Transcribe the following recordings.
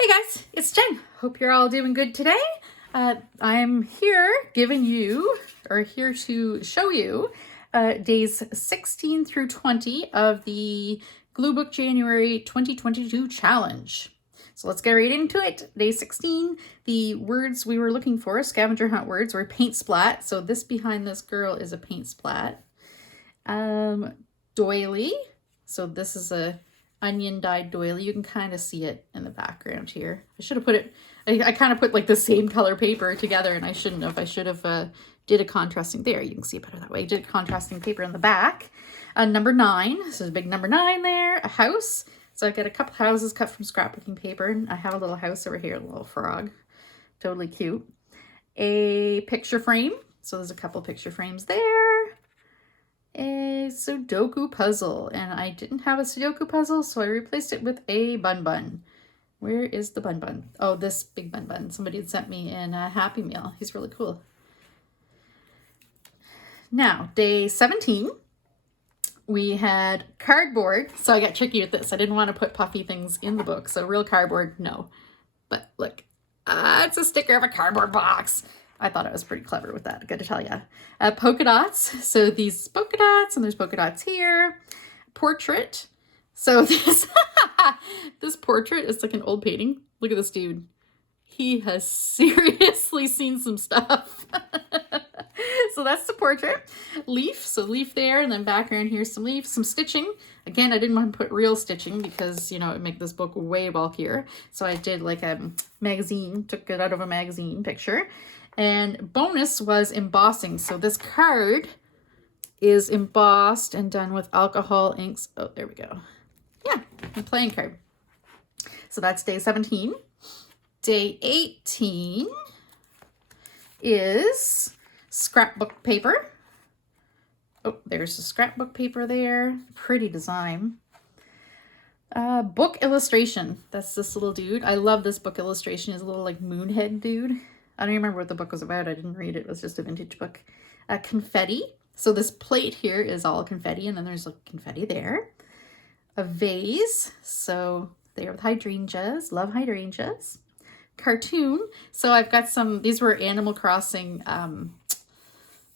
Hey guys, it's Jen. Hope you're all doing good today. I'm here to show you days 16 through 20 of the Gluebook January 2022 challenge. So let's get right into it. Day 16, the words we were looking for, scavenger hunt words, were paint splat. So this behind this girl is a paint splat. Doily. So this is a onion dyed doily. You can kind of see it in the background here. I should have put it, I kind of put like the same color paper together, and I shouldn't have. I should have did a contrasting, there you can see it better that way. Did a contrasting paper in the back. Number 9, so there's a big number 9 there. A house. So I've got a couple houses cut from scrapbooking paper, and I have a little house over here, a little frog. Totally cute. A picture frame. So there's a couple picture frames there. A Sudoku puzzle, and I didn't have a Sudoku puzzle, so I replaced it with a bun bun. Where is the bun bun? Oh, this big bun bun. Somebody had sent me in a Happy Meal. He's really cool. Now, day 17, we had cardboard. So I got tricky with this. I didn't want to put puffy things in the book, so real cardboard, no. But look, it's a sticker of a cardboard box. I thought I was pretty clever with that, gotta tell ya. Polka dots, so these polka dots, and there's polka dots here. Portrait, so this, this portrait is like an old painting. Look at this dude. He has seriously seen some stuff. So that's the portrait. Leaf, so leaf there, and then background here, some leaf, some stitching. Again, I didn't want to put real stitching because, you know, it would make this book way bulkier. So I did like a magazine, took it out of a magazine picture. And bonus was embossing. So this card is embossed and done with alcohol inks. Oh, there we go. Yeah, a playing card. So that's day 17. Day 18 is scrapbook paper. Oh, there's the scrapbook paper there. Pretty design. Book illustration. That's this little dude. I love this book illustration. He's a little like moonhead dude. I don't remember what the book was about. I didn't read it. It was just a vintage book. Confetti. So this plate here is all confetti, and then there's like confetti there. A vase. So there with hydrangeas. Love hydrangeas. Cartoon. So I've got some, these were Animal Crossing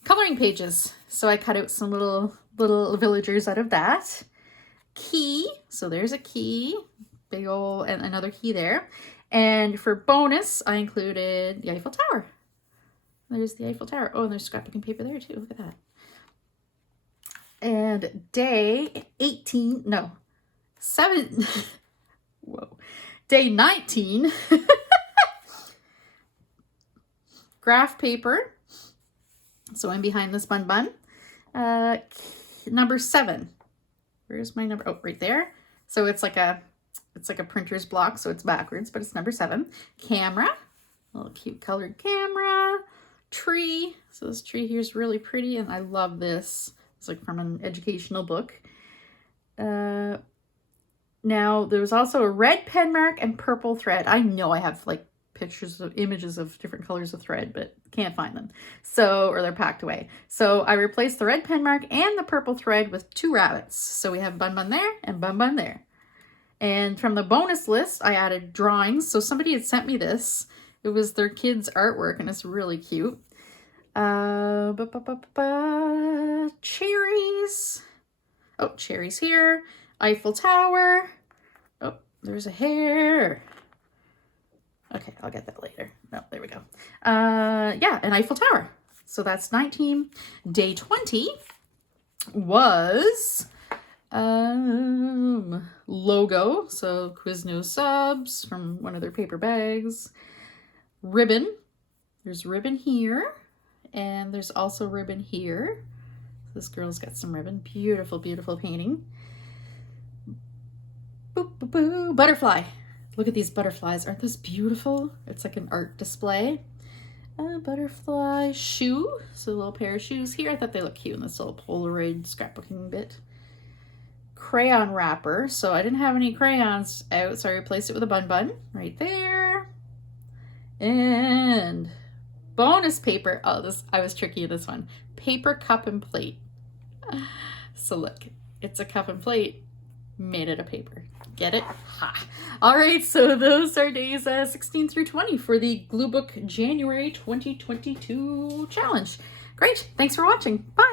coloring pages. So I cut out some little villagers out of that. Key. So there's a key. Big old, and another key there. And for bonus, I included the Eiffel Tower. There's the Eiffel Tower. Oh, and there's scrapbooking paper there too. Look at that. And day 18, no, 7, whoa, day 19, graph paper. So I'm behind this bun bun. Number 7. Where's my number? Oh, right there. So it's like a printer's block, so it's backwards, but it's number 7. Camera, a little cute colored camera. Tree, so this tree here is really pretty, and I love this. It's like from an educational book. Now, there was also a red pen mark and purple thread. I know I have like pictures of images of different colors of thread, but can't find them. So, or they're packed away. So I replaced the red pen mark and the purple thread with 2 rabbits. So we have bun bun there and bun bun there. And from the bonus list, I added drawings. So somebody had sent me this. It was their kids' artwork, and it's really cute. Cherries. Oh, cherries here. Eiffel Tower. Oh, there's a hair. Okay, I'll get that later. No, there we go. Yeah, an Eiffel Tower. So that's 19. Day 20 was logo, so Quiznos subs from one of their paper bags. Ribbon, there's ribbon here, and there's also ribbon here. This girl's got some ribbon. Beautiful, beautiful painting. Boop, boop, boop. Butterfly. Look at these butterflies. Aren't those beautiful? It's like an art display. Butterfly shoe, so a little pair of shoes here. I thought they looked cute in this little Polaroid scrapbooking bit. Crayon wrapper. So I didn't have any crayons out, so I replaced it with a bun bun right there. And bonus paper. Oh, this, I was tricky in this one. Paper cup and plate. So look, it's a cup and plate made out of paper. Get it? Ha. All right, so those are days 16 through 20 for the Gluebook January 2022 challenge. Great. Thanks for watching. Bye.